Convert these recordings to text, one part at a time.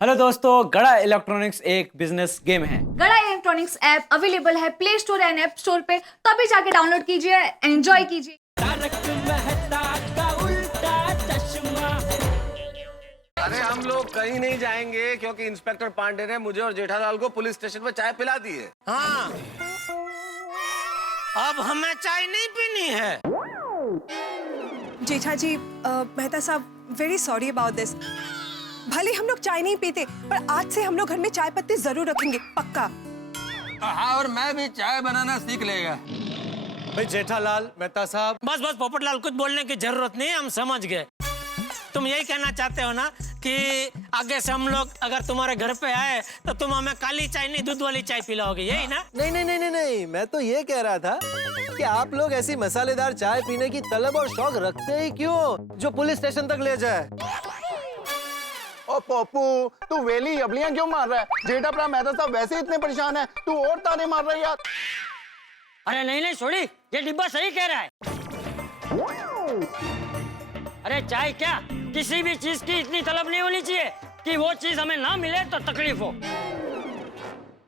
Hello दोस्तों, गड़ा electronics एक बिजनेस गेम है। गड़ा इलेक्ट्रॉनिक्स ऐप अवेलेबल है play store and app store पे, तभी जाके डाउनलोड कीजिए, एंजॉय कीजिए। अरे हम लोग कहीं नहीं जाएंगे क्योंकि इंस्पेक्टर पांडे ने मुझे और जेठालाल को पुलिस स्टेशन पर चाय पिला दी है। हाँ, अब हमें चाय नहीं पीनी है। जेठा जी, मेहता साहब, वेरी सॉरी अबाउट दिस। भले हम लोग चाय नहीं पीते, पर आज से हम लोग घर में चाय पत्ती जरूर रखेंगे, पक्का। हाँ, और मैं भी चाय बनाना सीख लेगा। भाई जेठालाल, मेहता साहब, बस बस पोपटलाल, कुछ बोलने की जरूरत नहीं, हम समझ गए। तुम यही कहना चाहते हो ना कि आगे से हम लोग अगर तुम्हारे घर पे आए तो तुम हमें काली चाय नहीं दूध वाली चाय पिलाओगे, यही ना? नहीं नहीं नहीं नहीं नहीं, मैं तो ये कह रहा था कि आप लोग ऐसी मसालेदार चाय पीने की तलब और शौक रखते ही क्यों जो पुलिस स्टेशन तक ले जाए। ओ पप्पू, तू वेली अबलियां क्यों मार रहा है? जेठा भरा मेहता साहब वैसे ही इतने परेशान है, तू और ताने मार रहा है यार। अरे नहीं नहीं छोड़ी, ये डिब्बा सही कह रहा है। अरे चाय क्या, किसी भी चीज की इतनी तलब नहीं होनी चाहिए कि वो चीज हमें ना मिले तो तकलीफ हो।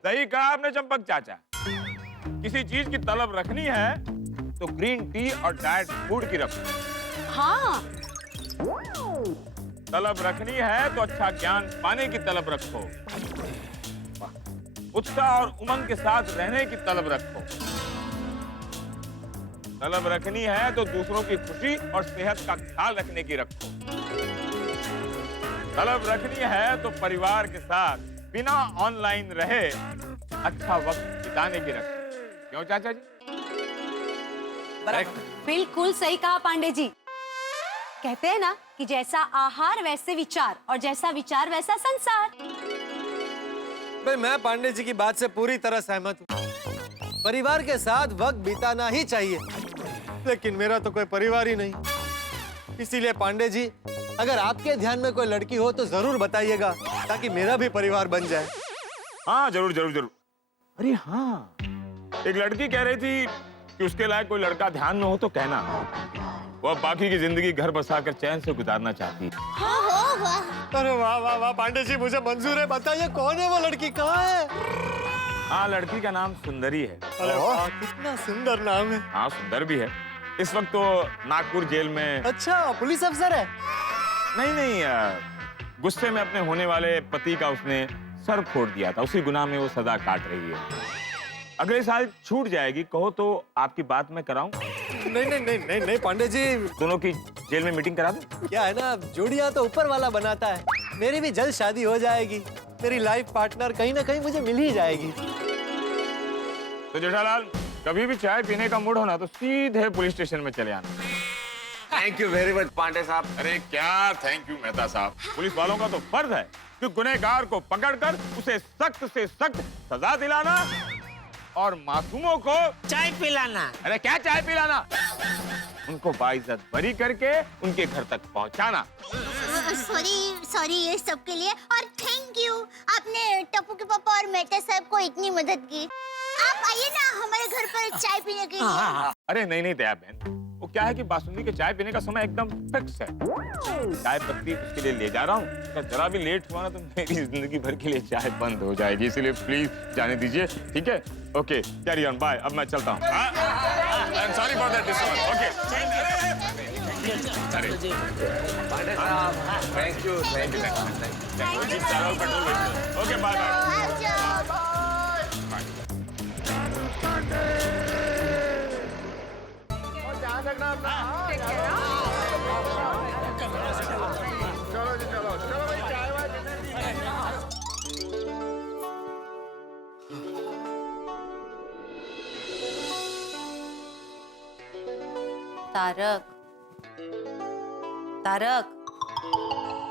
सही कहा आपने चंपक चाचा। किसी चीज की तलब रखनी है तो ग्रीन टी और डाइट फूड की रखो। हाँ, तलब रखनी है तो अच्छा ज्ञान पाने की तलब रखो। उत्साह और उमंग के साथ रहने की तलब रखो। तलब रखनी है तो दूसरों की खुशी और सेहत का ख्याल रखने की रखो। तलब रखनी है तो परिवार के साथ बिना ऑनलाइन रहे अच्छा वक्त बिताने की रखो। क्यों चाचा जी? बिल्कुल सही कहा पांडे जी। कहते हैं ना कि जैसा आहार वैसे विचार, और जैसा विचार वैसा संसार। भाई मैं पांडे जी की बात से पूरी तरह सहमत हूँ। परिवार के साथ वक्त बिताना ही चाहिए, लेकिन मेरा तो कोई परिवार ही नहीं। इसीलिए पांडे जी, अगर आपके ध्यान में कोई लड़की हो तो जरूर बताइएगा, ताकि मेरा भी परिवार बन जाए। हाँ जरूर जरूर जरूर। अरे हाँ, एक लड़की कह रही थी कि उसके लायक कोई लड़का ध्यान में हो तो कहना। वो अब बाकी की जिंदगी घर बसाकर चैन से गुजारना चाहती है। अरे वाह वाह वाह पांडे जी, मुझे मंजूर है। बताइए कौन है वो लड़की, कहाँ है? हाँ, लड़की का नाम सुंदरी है। अरे वाह, कितना सुंदर नाम है। हाँ सुंदर भी है। इस वक्त तो नागपुर जेल में। अच्छा, पुलिस अफसर है? नहीं नहीं, गुस्से में अपने होने वाले पति का उसने सर फोड़ दिया था, उसी गुनाह में वो सजा काट रही है। अगले साल छूट जाएगी। कहो तो आपकी बात मैं कराऊं? नहीं नहीं नहीं नहीं नहीं पांडे जी, दोनों की जेल में मीटिंग करा दूं? क्या है ना, जोड़ियां तो ऊपर वाला बनाता है। मेरी भी जल्द शादी हो जाएगी, मेरी लाइफ पार्टनर कहीं ना कहीं मुझे मिल ही जाएगी। तो जेठालाल, कभी भी चाय पीने का मूड होना तो सीधे पुलिस स्टेशन में चले आना। Thank you very much Pandey sahab. अरे क्या थैंक यू मेहता साहब। पुलिस वालों का तो फर्ज है कि गुनहगार को पकड़कर उसे सख्त से सख्त सजा दिलाना और मासूमों को चाय पिलाना। अरे क्या चाय पिलाना, उनको बाइज्जत बरी करके उनके घर तक पहुंचाना। सॉरी ये सब के लिए, और थैंक यू, आपने टप्पू के पापा और मेहता साहब को इतनी मदद की। आप आइए ना हमारे घर पर चाय पीने के लिए। अरे नहीं नहीं दया बहन, वो क्या है कि बासुंदी के चाय पीने का समय एकदम फिक्स है। चाय पत्ती उसके लिए ले जा रहा हूँ। अगर जरा भी लेट हुआ ना तो मेरी जिंदगी भर के लिए चाय बंद हो जाएगी, इसलिए प्लीज जाने दीजिए, ठीक है? Okay, carry on, bye. अब मैं चलता हूँ। Sorry for that disturbance. Okay, Pandey साहब, thank you thank you thank you. Okay bye bye. ध्यान रखना अपना। चलो जी, चलो चलो भाई, चाय वाय पीने। तारक, तारक,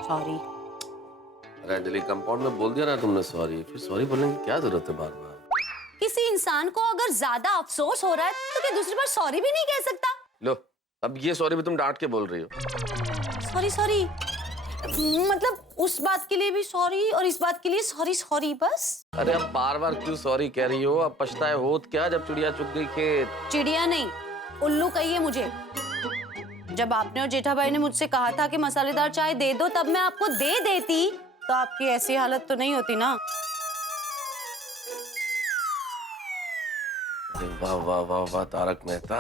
सॉरी। अरे अंजलि, कंपाउंड में बोल दिया ना तुमने सॉरी, फिर सॉरी बोलने की क्या जरूरत है बार बार? किसी इंसान को अगर ज्यादा अफसोस हो रहा है तो क्या दूसरी बार सॉरी भी नहीं कह सकता? लो, अब ये सॉरी भी तुम डांट के बोल रही हो। सॉरी सॉरी, मतलब उस बात के लिए भी सॉरी और इस बात के लिए सॉरी सॉरी बस। अरे अब बार बार क्यों सॉरी कह रही हो? अब पछताए होत क्या जब चिड़िया चुग गई खेत? चिड़िया नहीं, उल्लू कहिए मुझे। जब आपने और जेठा भाई ने मुझसे कहा था कि मसालेदार चाय दे दो, तब मैं आपको दे देती, तो आपकी ऐसी हालत तो नहीं होती ना। वाह वाह वाह वाह तारक मेहता,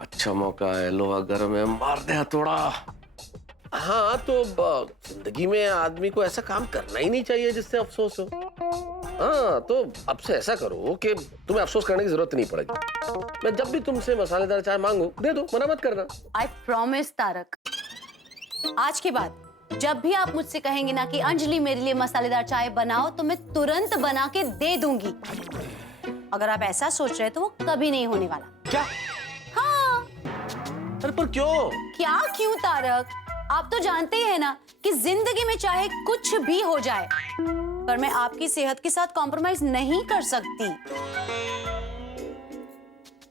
अच्छा मौका है, लोहा गर्म है, मार दे हथौड़ा। हाँ तो जिंदगी में आदमी को ऐसा काम करना ही नहीं चाहिए जिससे अफसोस हो। हाँ तो अब से ऐसा करो कि तुम्हें अफसोस करने की जरूरत नहीं पड़ेगी। मैं जब भी तुमसे मसालेदार चाय मांगू दे दो, मना मत करना। आई प्रॉमिस तारक, आज के बाद जब भी आप मुझसे कहेंगे ना कि अंजलि मेरे लिए मसालेदार चाय बनाओ, तो मैं तुरंत बना के दे दूंगी। अगर आप ऐसा सोच रहे तो वो कभी नहीं होने वाला। क्या? हाँ। अरे पर क्यों? क्या क्यों तारक, आप तो जानते ही हैं ना कि जिंदगी में चाहे कुछ भी हो जाए, पर मैं आपकी सेहत के साथ कॉम्प्रोमाइज नहीं कर सकती।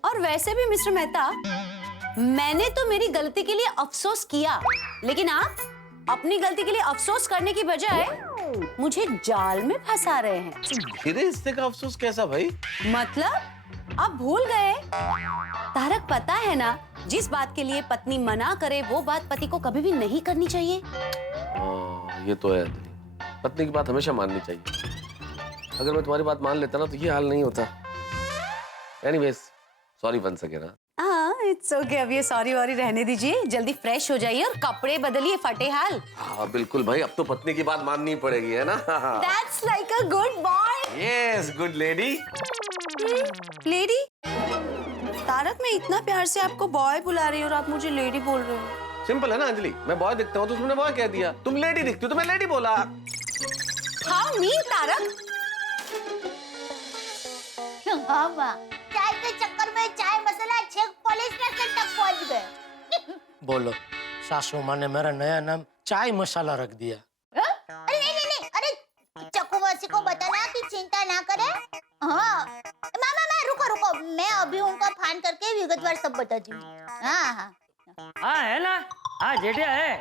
और वैसे भी मिस्टर मेहता, मैंने तो मेरी गलती के लिए अफसोस किया, लेकिन आप अपनी गलती के लिए अफसोस करने की बजाय मुझे जाल में फंसा रहे हैं। मेरे हिस्से का अफसोस कैसा भाई? मतलब आप भूल गए? तारक, पता है ना, जिस बात के लिए पत्नी मना करे वो बात पति को कभी भी नहीं करनी चाहिए। ये तो है, पत्नी की बात हमेशा माननी चाहिए। अगर मैं तुम्हारी बात मान लेता ना तो ये हाल नहीं होता। Anyways, sorry once again. हाँ, इट्स ओके, अब ये सॉरी वॉरी रहने दीजिए, जल्दी फ्रेश हो जाइए और कपड़े बदलिए फटे हाल। हाँ बिल्कुल भाई, अब तो पत्नी की बात माननी पड़ेगी, है ना? That's like a good boy. Yes, good lady. Lady? Tarak, मैं इतना प्यार से आपको बॉय बुला रही हूँ और आप मुझे लेडी बोल रहे हो। सिंपल है ना अंजलि, मैं बॉय दिखता हूँ तो तुमने बॉय कह दिया, तुम लेडी दिखती हो तो मैं लेडी बोला। How mean, Tarak? हाँ माँ, चाय के चक्कर में चाय मसाला छेक पुलिस स्टेशन तक पहुँच गए। बोलो, सासू माँ ने मेरा नया नाम चाय मसाला रख दिया। अरे नहीं, अरे चक्कू मासी को बताना कि चिंता ना करे। हाँ मामा, रुको, मैं अभी उनका फोन करके विगतवार सब बताती हूँ। हाँ, है ना? हाँ जेठिया है।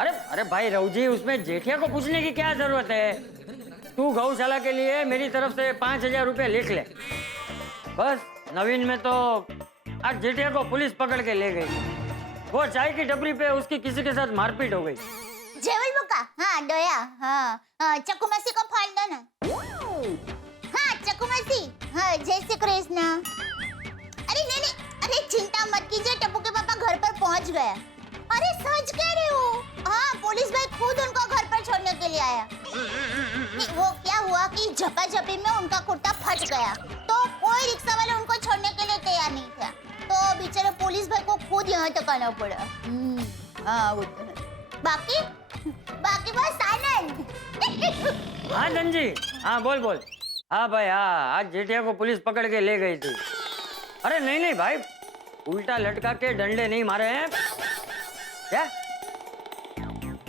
अरे भाई रघुजी, उसमें जेठिया को पूछने की क्या जरूरत है? तू गौशाला के लिए मेरी तरफ से 5,000 रुपए लिख ले बस। नवीन में तो आज जेठिया को पुलिस पकड़ के ले गई। वो चाय की डबरी पे उसकी किसी के साथ मारपीट हो गई। जेवल बुका, हाँ डोया, हाँ चक्कू मासी को फोन दो ना। हाँ चक्कू मासी, हाँ जय श्री कृष्ण। अरे नहीं, अरे चिंता मत कीजिए, टप्पू के पापा घर पर पहुंच गए। अरे सच कह रही हूँ, हाँ पुलिस भाई खुद उनको घर पर छोड़ने के लिए आया। वो क्या हुआ कि झपाझपी में उनका कुर्ता फट गया, तो कोई रिक्शा वाले उनको छोड़ने के लिए तैयार नहीं था, तो बेचारे पुलिस भाई को खुद यहाँ तक आना पड़ा। हाँ वो तो है। बाकी बस आनंद। हाँ धनजी, हाँ बोल। हाँ भाई, हाँ आज जेठिया को पुलिस पकड़ के ले गई थी। अरे नहीं भाई, उल्टा लटका के डंडे नहीं मारे हैं। क्या?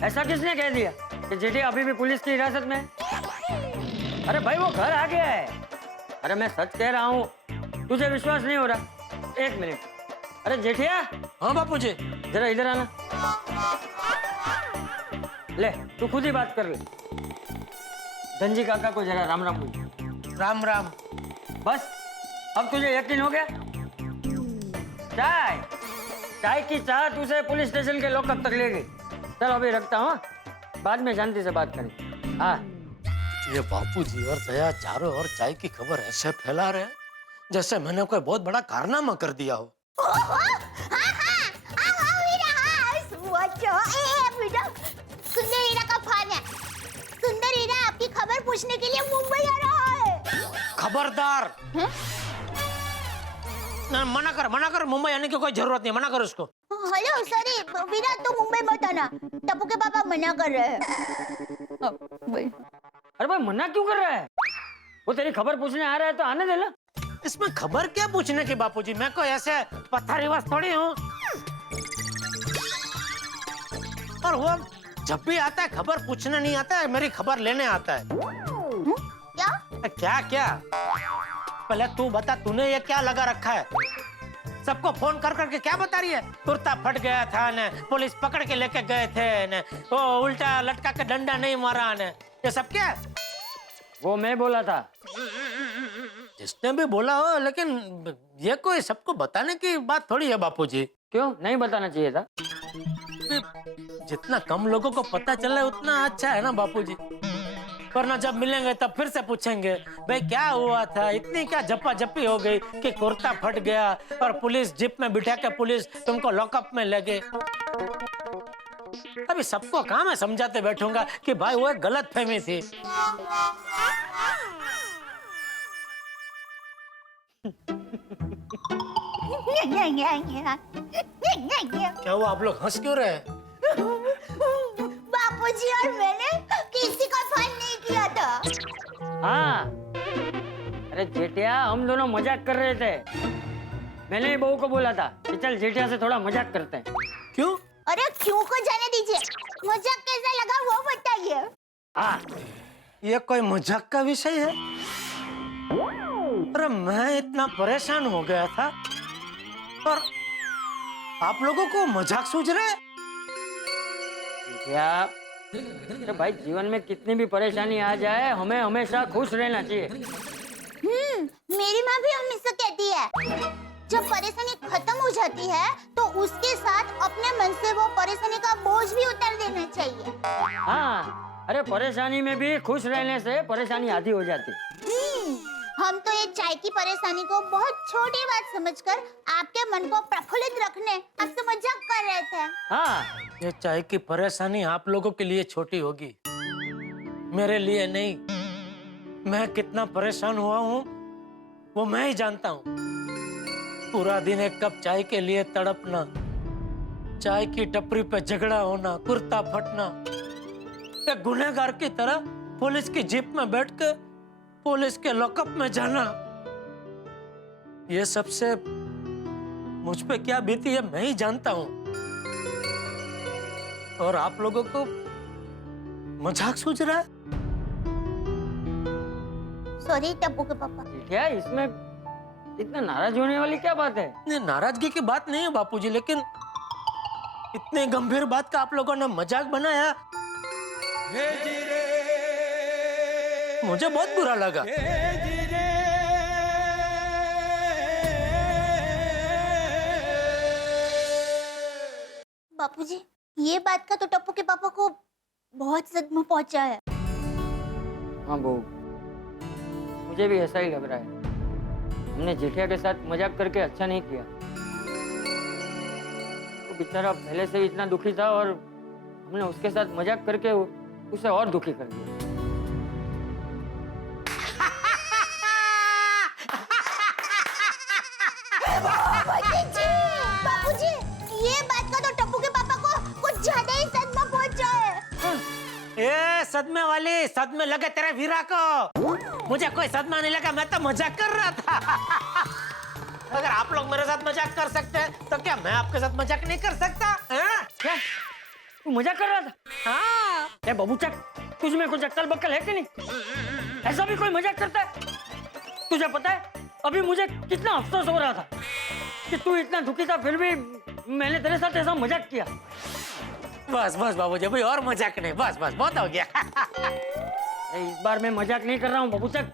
ऐसा किसने कह दिया कि जेठिया अभी भी पुलिस की हिरासत में है? अरे भाई वो घर आ गया है। अरे मैं सच कह रहा हूँ, तुझे विश्वास नहीं हो रहा? एक मिनट। अरे जेठिया। हाँ बापूजी। जरा इधर आना। ले, तू खुद ही बात कर ले। धनजी काका को जरा राम राम बोल। राम राम। बस अब तुझे यकीन हो गया? चाय की चाहत उसे पुलिस स्टेशन के लॉकअप तक ले गई। चल अभी रखता हूँ, बाद में शांति से बात करेंगे। हाँ ये बापूजी और दया चारों ओर चाय की खबर ऐसे फैला रहे हैं जैसे मैंने कोई बहुत बड़ा कारनामा कर दिया हो। सुंदर हीरा का फोन है। सुंदर हीरा आपकी खबर पूछने के लिए मुंबई आ रहा है। खबरदार। ना, मना कर, मुंबई आने की कोई जरूरत नहीं, मना कर उसको। हेलो सॉरी वीरा, तो मुंबई मत आना, टप्पू के पापा मना कर रहे हैं। अरे भाई मना क्यों कर रहा है? वो तेरी खबर पूछने आ रहा है तो आने दे ना। इसमें खबर क्या पूछने की बापूजी, मैं कोई ऐसे पत्थर थोड़ी हूँ। और वो जब भी आता है खबर पूछने नहीं आता है, मेरी खबर लेने आता है। क्या? पहले तू बता, तूने ये क्या लगा रखा है? सबको फोन कर करके क्या बता रही है? कुर्ता फट गया था ने, पुलिस पकड़ के लेके गए थे ने, वो उल्टा लटका के डंडा नहीं मारा ने, ये सब क्या? वो मैं बोला था। जिसने भी बोला हो, लेकिन ये कोई सबको बताने की बात थोड़ी है बापूजी। क्यों नहीं बताना चाहिए था? जितना कम लोगों को पता चले उतना अच्छा है ना बापूजी। वरना जब मिलेंगे तब फिर से पूछेंगे भाई क्या हुआ था, इतनी क्या झप्पी हो गई कि कुर्ता फट गया और पुलिस जीप में बिठा के पुलिस तुमको लॉकअप में ले गई। अभी सबको कहाँ मैं समझाते बैठूंगा कि भाई वो एक गलत फहमी थी। क्या हुआ, आप लोग हंस क्यों रहे हैं? बापूजी और मैंने किसी का फोन नहीं किया था। हाँ, अरे जेठिया हम दोनों मजाक कर रहे थे। मैंने ही बहू को बोला था कि चल जेठिया से थोड़ा मजाक करते हैं। क्यों? अरे क्यों को जाने दीजिए, मजाक कैसा लगा वो बताइए। हाँ, ये कोई मजाक का विषय है? अरे मैं इतना परेशान हो गया था और आप लोगों को मजाक सूझ रहा है? जेठिया, अरे भाई जीवन में कितनी भी परेशानी आ जाए हमें हमेशा खुश रहना चाहिए। मेरी माँ भी हमेशा कहती है जब परेशानी खत्म हो जाती है तो उसके साथ अपने मन से वो परेशानी का बोझ भी उतार देना चाहिए। हाँ, अरे परेशानी में भी खुश रहने से परेशानी आधी हो जाती। हम तो ये चाय की परेशानी को बहुत छोटी बात समझकर आपके मन को प्रफुल्लित रखने आपसे मजाक कर रहे थे। हाँ, ये चाय की परेशानी आप लोगों के लिए छोटी होगी, मेरे लिए नहीं। मैं कितना परेशान हुआ हूँ वो मैं ही जानता हूँ। पूरा दिन एक कप चाय के लिए तड़पना, चाय की टपरी पे झगड़ा होना, कुर्ता फटना, एक गुनहगार की तरह पुलिस की जीप में बैठ के पुलिस के लॉकअप में जाना, ये सबसे मुझ पे क्या बीती है मैं ही जानता हूँ। और आप लोगों को मजाक सूझ रहा है? सॉरी टप्पू के पापा। जेठिया, इसमें इतना नाराज होने वाली क्या बात है? नहीं, नाराजगी की बात नहीं है बापूजी, लेकिन इतने गंभीर बात का आप लोगों ने मजाक बनाया, मुझे बहुत बुरा लगा। बापूजी, ये बात का तो टप्पू के पापा को बहुत सदमा पहुंचा है। हाँ बहू, मुझे भी ऐसा ही लग रहा है। हमने जेठिया के साथ मजाक करके अच्छा नहीं किया। वो बेचारा पहले से ही इतना दुखी था और हमने उसके साथ मजाक करके उसे और दुखी कर दिया। बापूजी, ये बात का तो टप्पू के पापा को कुछ ज्यादा ही सदमा पहुंचा है। ए सदमे वाली, सदमे लगे तेरे वीरा को। मुझे कोई सदमा नहीं लगा, मैं तो मजाक कर रहा था। अगर आप लोग मेरे साथ मजाक कर सकते हैं तो क्या मैं आपके साथ मजाक नहीं कर सकता? क्या तू मजाक कर रहा था? हाँ। ए बबूचक, तुझ में कुछ अक्ल बक्कल है कि नहीं? ऐसा भी कोई मजाक करता है? तुझे पता है अभी मुझे कितना अफसोस हो रहा था कि तू इतना दुखी था, फिर भी मैंने तेरे साथ ऐसा मजाक किया। बस बस बाबूजी, अभी और मजाक नहीं, बस बस बहुत हो गया। इस बार मैं मजाक नहीं कर रहा हूँ बबूचक।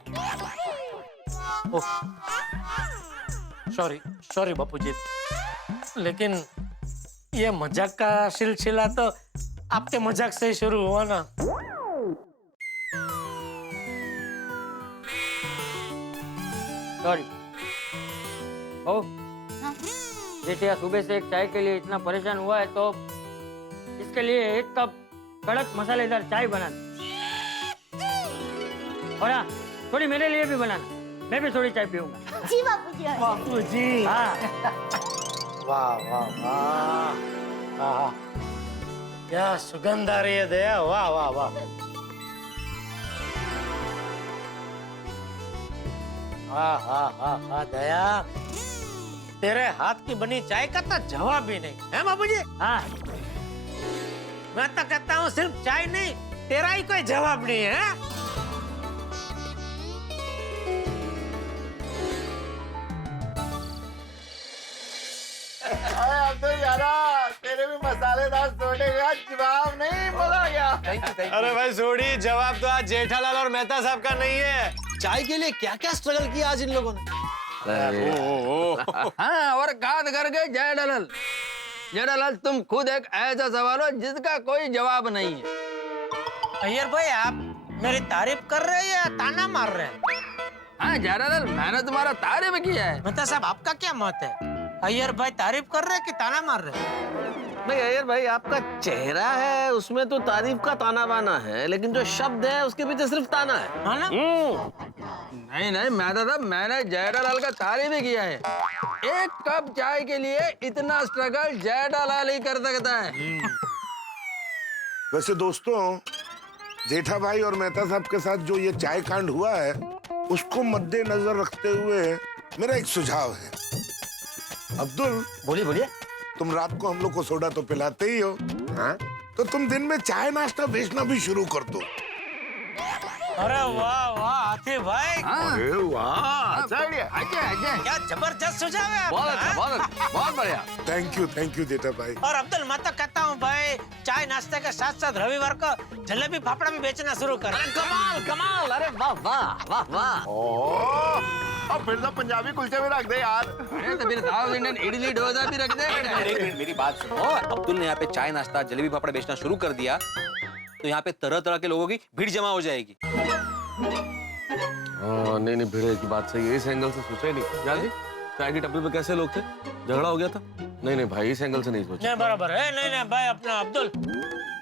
सॉरी सॉरी बापूजी, लेकिन ये मजाक का सिलसिला तो आपके मजाक से ही शुरू हुआ ना। सॉरी। ओ, जेठिया सुबह से एक चाय के लिए इतना परेशान हुआ है तो इसके लिए एक कप कड़क मसालेदार चाय बना दे। और हाँ, थोड़ी मेरे लिए भी बनाना, मैं भी थोड़ी चाय पीऊंगा। जी बापूजी। बापूजी, हाँ। वाह वाह वाह, क्या सुगंध आ रही है दया, वाह वाह वाह। हाँ हाँ हाँ हाँ दया, तेरे हाथ की बनी चाय का तो जवाब ही नहीं है बाबूजी। हाँ, मैं तो कहता हूँ सिर्फ चाय नहीं, तेरा ही कोई जवाब नहीं है। अब तो यारा तेरे भी मसालेदार सोडे का जवाब नहीं बोला गया। अरे भाई सोडी, जवाब तो आज जेठालाल और मेहता साहब का नहीं है। चाय के लिए क्या क्या स्ट्रगल किया आज इन लोगों ने। हाँ, और गाद कर गए जय डलल। जेठालाल तुम खुद एक ऐसा सवाल हो जिसका कोई जवाब नहीं है। अय्यर भाई आप मेरी तारीफ कर रहे हैं या ताना मार रहे हैं? हाँ जेठालाल मैंने तुम्हारा तारीफ किया है। मेहता साहब आपका क्या मत है? अय्यर भाई तारीफ कर रहे हैं कि ताना मार रहे हैं? नहीं अय्यर भाई, आपका चेहरा है उसमें तो तारीफ का ताना बाना है, लेकिन जो शब्द है उसके पीछे सिर्फ ताना है। हाँ ना? नहीं नहीं मेहता साहब मैंने जेठालाल का तारीफ ही किया है। एक कप चाय के लिए इतना स्ट्रगल जेठालाल ही कर सकता है। वैसे दोस्तों, जेठा भाई और मेहता साहब के साथ जो ये चाय कांड हुआ है उसको मद्देनजर रखते हुए मेरा एक सुझाव है। अब्दुल, बोलिए बोलिए। तुम रात को हम लोग को सोडा तो पिलाते ही हो, हाँ? तो तुम दिन में चाय नाश्ता बेचना भी शुरू कर दो। अरे वाह वाह हाथी भाई, अरे वाह, अच्छा आइडिया। क्या जबरदस्त सुझाव है बहुत आपका, अच्छा, बहुत बढ़िया। थैंक यू जेठा भाई। और अब्दुल मैं तो कहता हूँ भाई चाय नाश्ते के साथ साथ रविवार को जलेबी फाफड़ा भी बेचना शुरू कर। अरे कमाल कमाल, अरे वाह वाह वाह वाह। अब फिर तो पंजाबी कुलचे भी रख दे यार। अरे तो फिर साउथ इंडियन इडली डोसा भी रख दे। एक मिनट मेरी बात सुनो। अब्दुल ने यहाँ पे चाय नाश्ता जलेबी फाफड़ा बेचना शुरू कर दिया तो यहाँ पे तरह तरह के लोगों की भीड़ जमा हो जाएगी। नहीं नहीं, भिड़े की बात सही है, इस एंगल से सोचा ही नहीं। यार जी, चाय की टपरी पे कैसे लोग थे, झगड़ा हो गया था? नहीं नहीं भाई, इस एंगल से नहीं सोचा। नहीं बराबर है। नहीं नहीं भाई अपना अब्दुल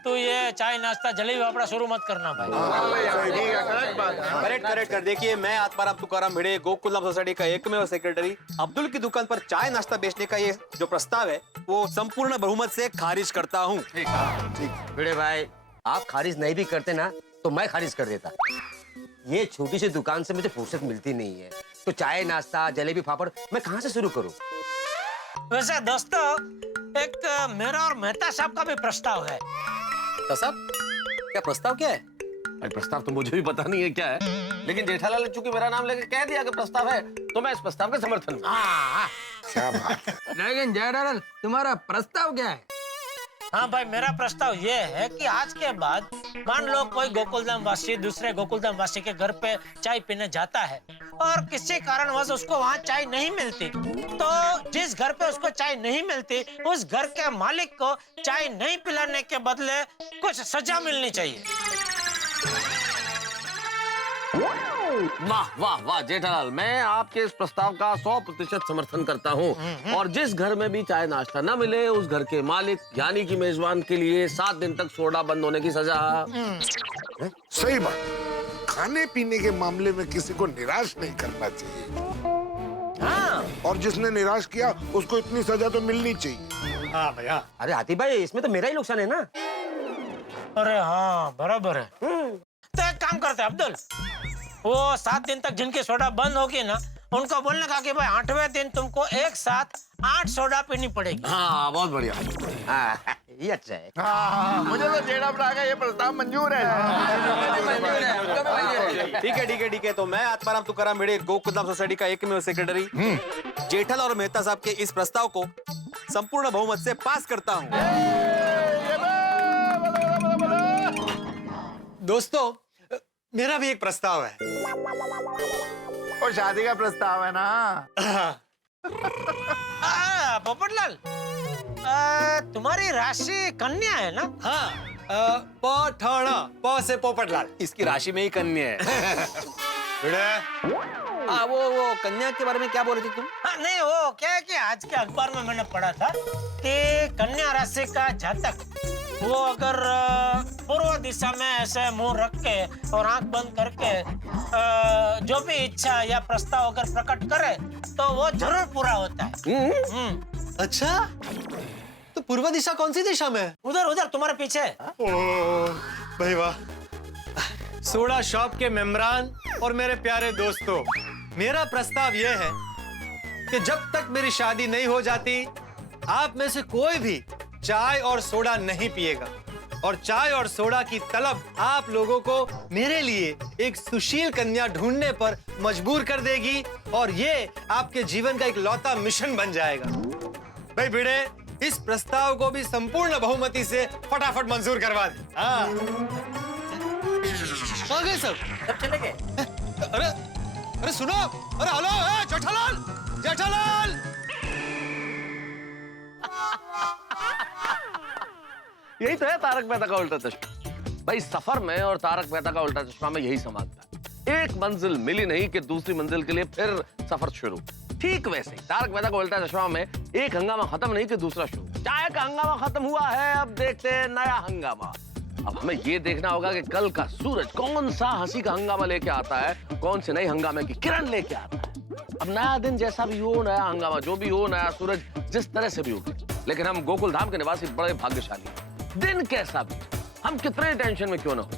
तू ये चाय नाश्ता जलेबी फाफड़ा शुरू मत करना भाई। करेक्ट कर। देखिए मैं आत्माराम तुकाराम भिड़े गोकुलम सोसाइटी का एकमेव सेक्रेटरी अब्दुल की दुकान पर चाय नाश्ता बेचने का ये जो प्रस्ताव है वो संपूर्ण बहुमत से खारिज करता हूँ। भिड़े भाई, आप खारिज नहीं भी करते ना तो मैं खारिज कर देता। ये छोटी सी दुकान से मुझे फुर्सत मिलती नहीं है, तो चाय नाश्ता जलेबी फाफड़ मैं कहाँ से शुरू करूँ? वैसे दोस्तों एक मेरा और मेहता साहब का भी प्रस्ताव है। तो साहब क्या प्रस्ताव क्या है? भाई प्रस्ताव तो मुझे भी पता नहीं है क्या है, लेकिन जेठालाल ने चूंकि मेरा नाम लेकर कह दिया कि प्रस्ताव है तो मैं इस प्रस्ताव के समर्थन में। क्या बात है। लेकिन जेठालाल तुम्हारा प्रस्ताव क्या है? हाँ भाई मेरा प्रस्ताव ये है कि आज के बाद मान लो कोई गोकुलधाम वासी दूसरे गोकुलधाम वासी के घर पे चाय पीने जाता है और किसी कारणवश उसको वहाँ चाय नहीं मिलती, तो जिस घर पे उसको चाय नहीं मिलती उस घर के मालिक को चाय नहीं पिलाने के बदले कुछ सजा मिलनी चाहिए। वाह वाह वाह जेठालाल, मैं आपके इस प्रस्ताव का 100% समर्थन करता हूँ। और जिस घर में भी चाय नाश्ता न मिले उस घर के मालिक यानी कि मेजबान के लिए 7 दिन तक सोडा बंद होने की सजा। सही बात। खाने पीने के मामले में किसी को निराश नहीं करना चाहिए। हाँ। और जिसने निराश किया उसको इतनी सजा तो मिलनी चाहिए। हाँ भैया। अरे हाथी भाई, इसमें तो मेरा ही नुकसान है ना। अरे हाँ बराबर है। तो एक काम करते हैं अब्दुल, वो 7 दिन तक जिनकी सोडा बंद होगी ना उनको बोलने का कि भाई 8वें दिन तुमको एक साथ 8 सोडा पीनी पड़ेगी। हाँ बहुत बढ़िया। हाँ, ये अच्छा है। मुझे तो जेठा भरा का ये प्रस्ताव मंजूर है। ठीक है। तो मैं आत्माराम तुकाराम भिड़े गोकुलधाम सोसाइटी का एकमेव सेक्रेटरी जेठालाल और मेहता साहब के इस प्रस्ताव को संपूर्ण बहुमत से पास करता हूँ। दोस्तों, मेरा भी एक प्रस्ताव है। और शादी का प्रस्ताव है ना। पोपटलाल, तुम्हारी राशि कन्या है ना? हाँ, पठाना, प से पोपटलाल। इसकी राशि में ही कन्या है। हाँ वो कन्या के बारे में क्या बोल रही थी तुम? हाँ, नहीं वो क्या है कि आज के अखबार में मैंने पढ़ा था कि कन्या राशि का जातक वो अगर पूर्व दिशा में ऐसे मुंह रख के और आंख बंद करके जो भी इच्छा या प्रस्ताव अगर प्रकट करे तो वो जरूर पूरा होता है। अच्छा, तो पूर्व दिशा कौन सी दिशा में है? उधर तुम्हारे पीछे। ओह भाई वाह। सोडा शॉप के मेम्बरान और मेरे प्यारे दोस्तों, मेरा प्रस्ताव यह है कि जब तक मेरी शादी नहीं हो जाती आप में से कोई भी चाय और सोडा नहीं पिएगा, और चाय और सोडा की तलब आप लोगों को मेरे लिए एक सुशील कन्या ढूंढने पर मजबूर कर देगी और ये आपके जीवन का एक लौता मिशन बन जाएगा। भाई भिड़े, इस प्रस्ताव को भी संपूर्ण बहुमति से फटाफट मंजूर करवा दे। हाँ। आ गए सब चले गए। अरे सुनो, अरे हेलो, जेठालाल, जेठालाल। यही तो है तारक मेहता का उल्टा चश्मा। भाई सफर में और तारक मेहता का उल्टा चश्मा में यही समानता है। एक मंजिल मिली नहीं कि दूसरी मंजिल के लिए फिर सफर शुरू। ठीक वैसे ही तारक मेहता का उल्टा चश्मा में एक हंगामा खत्म नहीं कि दूसरा शुरू। चाय का हंगामा खत्म हुआ है, अब देखते हैं नया हंगामा। अब हमें ये देखना होगा कि कल का सूरज कौन सा हंसी का हंगामा लेके आता है, कौन से नए हंगामे की किरण लेके आता है। अब नया दिन जैसा भी हो, नया हंगामा जो भी हो, नया सूरज जिस तरह से भी उगे, लेकिन हम गोकुल धाम के निवासी बड़े भाग्यशाली हैं। दिन कैसा भी, हम कितने टेंशन में क्यों ना हो,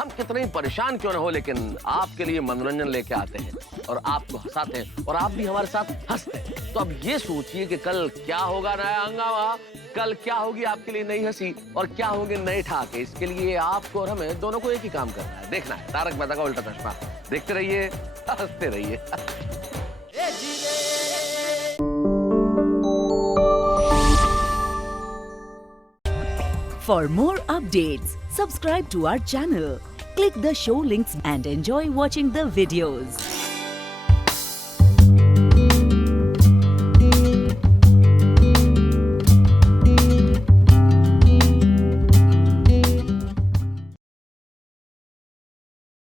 हम कितने ही परेशान क्यों ना हो, लेकिन आपके लिए मनोरंजन लेके आते हैं और आपको हंसाते हैं और आप भी हमारे साथ हंसते हैं। तो अब ये सोचिए कि कल क्या होगा नया हंगामा, कल क्या होगी आपके लिए नई हंसी और क्या होंगे नए ठाके। इसके लिए आपको और हमें दोनों को एक ही काम करना है, देखना है तारक मेहता का उल्टा चश्मा। देखते रहिए, हंसते रहिए। For more updates, subscribe to our channel, click the show links and enjoy watching the videos.